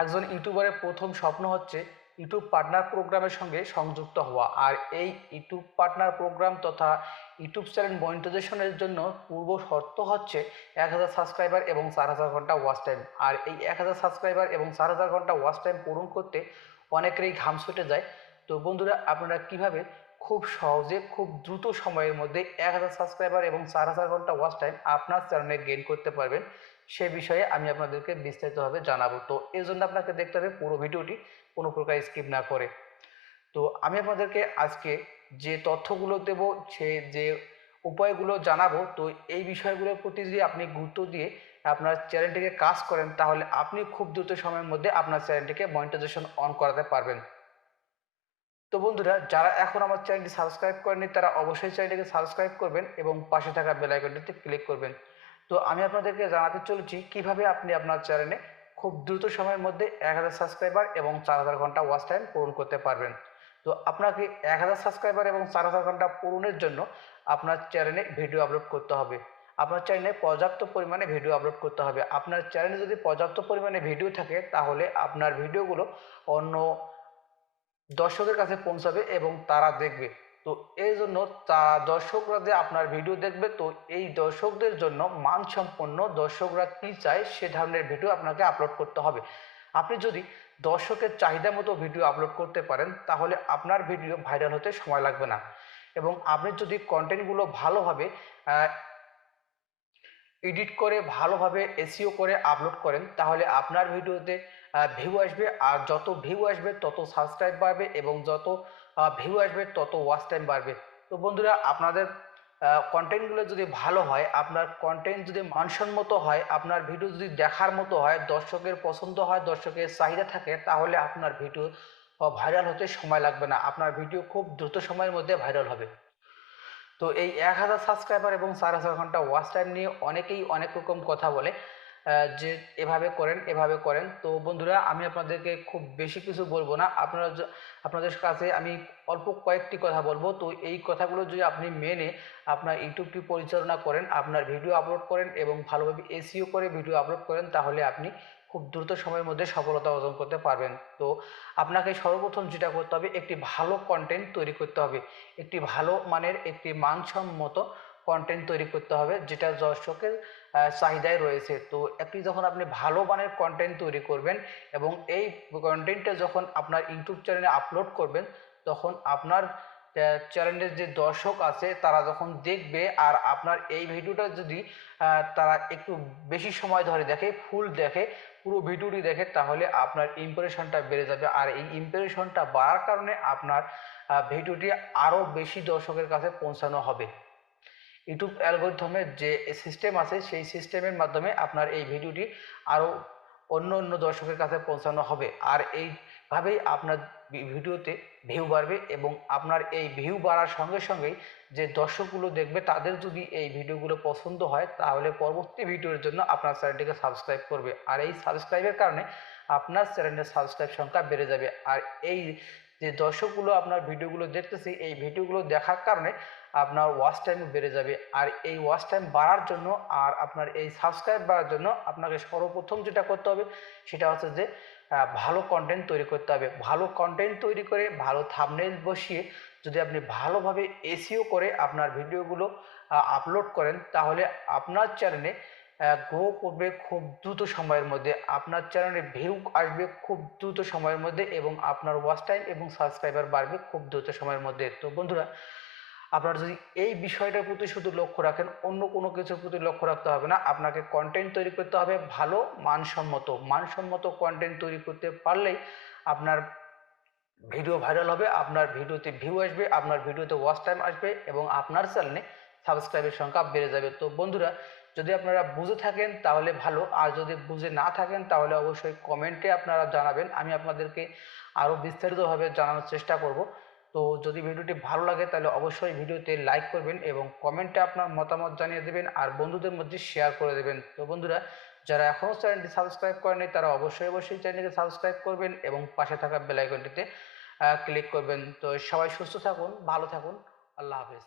একজন ইউটিউবারের প্রথম স্বপ্ন হচ্ছে ইউটিউব পার্টনার প্রোগ্রামের সঙ্গে সংযুক্ত হওয়া। আর এই ইউটিউব পার্টনার প্রোগ্রাম তথা ইউটিউব চ্যানেল মনিটাইজেশনের জন্য পূর্ব শর্ত হচ্ছে 1000 সাবস্ক্রাইবার এবং 4000 ঘন্টা ওয়াচ টাইম। আর এই 1000 সাবস্ক্রাইবার এবং 4000 ঘন্টা ওয়াচ টাইম পূরণ করতে অনেকেরই ঘাম ছুটে যায়। তো বন্ধুরা, আপনারা কিভাবে খুব সহজে খুব দ্রুত সময়ের মধ্যে 1000 সাবস্ক্রাইবার এবং 4000 ঘন্টা ওয়াচ টাইম আপনার চ্যানেলে গেইন করতে পারবেন, সে বিষয়ে আমি আপনাদেরকে বিস্তারিতভাবে জানাবো। তো এই জন্য আপনাকে দেখতে হবে পুরো ভিডিওটি কোনো প্রকার স্কিপ না করে। তো আমি আপনাদেরকে আজকে যে তথ্যগুলো দেব, সে যে উপায়গুলো জানাবো, তো এই বিষয়গুলোর প্রতি যদি আপনি গুরুত্ব দিয়ে আপনার চ্যানেলটিকে কাজ করেন, তাহলে আপনি খুব দ্রুত সময়ের মধ্যে আপনার চ্যানেলটিকে মনিটাইজেশন অন করাতে পারবেন। তো বন্ধুরা, যারা এখন আমার চ্যানেলটি সাবস্ক্রাইব করেনি তারা অবশ্যই চ্যানেলটিকে সাবস্ক্রাইব করবেন এবং পাশে থাকা বেল আইকনটিতে ক্লিক করবেন। তো আমি আপনাদেরকে জানাতে চলেছি কিভাবে আপনি আপনার চ্যানেলে খুব দ্রুত সময়ের মধ্যে 1000 সাবস্ক্রাইবার এবং 4000 ঘন্টা ওয়াচ টাইম পূরণ করতে পারবেন। তো আপনাকে 1000 সাবস্ক্রাইবার এবং 4000 ঘন্টা পূরণের জন্য আপনার চ্যানেলে ভিডিও আপলোড করতে হবে। আপনার চ্যানেলে পর্যাপ্ত পরিমাণে ভিডিও আপলোড করতে হবে। আপনার চ্যানেলে যদি পর্যাপ্ত পরিমাণে ভিডিও থাকে, তাহলে আপনার ভিডিওগুলো অন্য দর্শকের কাছে পৌঁছাবে এবং তারা দেখবে। তো এই জন্য দর্শকরা যে আপনার ভিডিও দেখবে, তো এই দর্শকদের জন্য মানসম্পন্ন, দর্শকরা কি চায় সে ধরনের ভিডিও আপনাকে আপলোড করতে হবে। আপনি যদি দর্শকের চাহিদা মতো ভিডিও আপলোড করতে পারেন, তাহলে আপনার ভিডিও ভাইরাল হতে সময় লাগবে না। এবং আপনি যদি কন্টেন্টগুলো ভালোভাবে এডিট করে ভালোভাবে এসইও করে আপলোড করেন, তাহলে আপনার ভিডিওতে ভিউ আসবে। আর যত ভিউ আসবে তত সাবস্ক্রাইব বাড়বে, এবং যত ভিউ আসবে তত ওয়াচ টাইম বাড়বে। তো বন্ধুরা, আপনাদের কন্টেন্টগুলো যদি ভালো হয়, আপনার কন্টেন্ট যদি মানসম্মত হয়, আপনার ভিডিও যদি দেখার মতো হয়, দর্শকের পছন্দ হয়, দর্শকের চাহিদা থাকে, তাহলে আপনার ভিডিও ভাইরাল হতে সময় লাগবে না। আপনার ভিডিও খুব দ্রুত সময়ের মধ্যে ভাইরাল হবে। তো এই 1000 সাবস্ক্রাইবার এবং 4000 ঘন্টা ওয়াচ টাইম নিয়ে অনেকেই অনেক রকম কথা বলে, যে এভাবে করেন এভাবে করেন। তো বন্ধুরা, আমি আপনাদেরকে খুব বেশি কিছু বলবো না, আপনাদের কাছে আমি অল্প কয়েকটি কথা বলবো। তো এই কথাগুলো যদি আপনি মেনে আপনার ইউটিউবটি পরিচালনা করেন, আপনার ভিডিও আপলোড করেন এবং ভালোভাবে এসইও করে ভিডিও আপলোড করেন, তাহলে আপনি খুব দ্রুত সময়ের মধ্যে সফলতা অর্জন করতে পারবেন। তো আপনাকে সর্বপ্রথম যেটা করতে হবে, একটি ভালো কন্টেন্ট তৈরি করতে হবে। একটি ভালো মানের, একটি মানসম্মত কন্টেন্ট তৈরি করতে হবে, যেটা দর্শকের চাহিদায় রয়েছে। তো একটি যখন আপনি ভালো মানের কন্টেন্ট তৈরি করবেন এবং এই কন্টেন্টটা যখন আপনার ইউটিউব চ্যানেলে আপলোড করবেন, তখন আপনার চ্যানেলের যে দর্শক আছে তারা যখন দেখবে, আর আপনার এই ভিডিওটা যদি তারা একটু বেশি সময় ধরে দেখে, ফুল দেখে, পুরো ভিডিওটি দেখে, তাহলে আপনার ইমপ্রেশনটা বেড়ে যাবে। আর এই ইমপ্রেশনটা বাড়ার কারণে আপনার ভিডিওটি আরও বেশি দর্শকের কাছে পৌঁছানো হবে। ইউটিউব অ্যালগরিদমের যে সিস্টেম আছে, সেই সিস্টেমের মাধ্যমে আপনার এই ভিডিওটি আরও অন্য অন্য দর্শকের কাছে পৌঁছানো হবে। আর এইভাবেই আপনার ভিডিওতে ভিউ বাড়বে, এবং আপনার এই ভিউ বাড়ার সঙ্গে সঙ্গেই যে দর্শকগুলো দেখবে, তাদের যদি এই ভিডিওগুলো পছন্দ হয়, তাহলে পরবর্তী ভিডিওর জন্য আপনার চ্যানেলটিকে সাবস্ক্রাইব করবে। আর এই সাবস্ক্রাইবের কারণে আপনার চ্যানেলের সাবস্ক্রাইব সংখ্যা বেড়ে যাবে। আর এই যে দর্শকগুলো আপনার ভিডিওগুলো দেখতেছে, এই ভিডিওগুলো দেখার কারণে আপনার ওয়াচ টাইম বেড়ে যাবে। আর এই ওয়াচ টাইম বাড়ার জন্য আর আপনার এই সাবস্ক্রাইব বাড়ার জন্য আপনাকে সর্বপ্রথম যেটা করতে হবে, সেটা হচ্ছে যে ভালো কন্টেন্ট তৈরি করতে হবে। ভালো কন্টেন্ট তৈরি করে, ভালো থাম্বনেইল বসিয়ে যদি আপনি ভালোভাবে এসইও করে আপনার ভিডিওগুলো আপলোড করেন, তাহলে আপনার চ্যানেলে গ্রো করবে খুব দ্রুত সময়ের মধ্যে, আপনার চ্যানেলে ভিউ আসবে খুব দ্রুত সময়ের মধ্যে, এবং আপনার ওয়াচ টাইম এবং সাবস্ক্রাইবার বাড়বে খুব দ্রুত সময়ের মধ্যে। তো বন্ধুরা, আপনারা যদি এই বিষয়টার প্রতি শুধু লক্ষ্য রাখেন, অন্য কোনো কিছুর প্রতি লক্ষ্য রাখতে হবে না, আপনাকে কন্টেন্ট তৈরি করতে হবে ভালো, মানসম্মত কন্টেন্ট তৈরি করতে পারলেই আপনার ভিডিও ভাইরাল হবে, আপনার ভিডিওতে ভিউ আসবে, আপনার ভিডিওতে ওয়াচ টাইম আসবে, এবং আপনার চ্যানেলে সাবস্ক্রাইবের সংখ্যা বেড়ে যাবে। তো বন্ধুরা, যদি আপনারা বুঝে থাকেন তাহলে ভালো, আর যদি বুঝে না থাকেন তাহলে অবশ্যই কমেন্টে আপনারা জানাবেন, আমি আপনাদেরকে আরও বিস্তারিতভাবে জানানোর চেষ্টা করব। তো যদি ভিডিওটি ভালো লাগে তাহলে অবশ্যই ভিডিওতে লাইক করবেন এবং কমেন্টে আপনার মতামত জানিয়ে দেবেন, আর বন্ধুদের মধ্যে শেয়ার করে দেবেন। তো বন্ধুরা, যারা এখনও চ্যানেলটি সাবস্ক্রাইব করেনি তারা অবশ্যই চ্যানেলটিকে সাবস্ক্রাইব করবেন এবং পাশে থাকা বেল আইকনটিতে ক্লিক করবেন। তো সবাই সুস্থ থাকুন, ভালো থাকুন, আল্লাহ হাফেজ।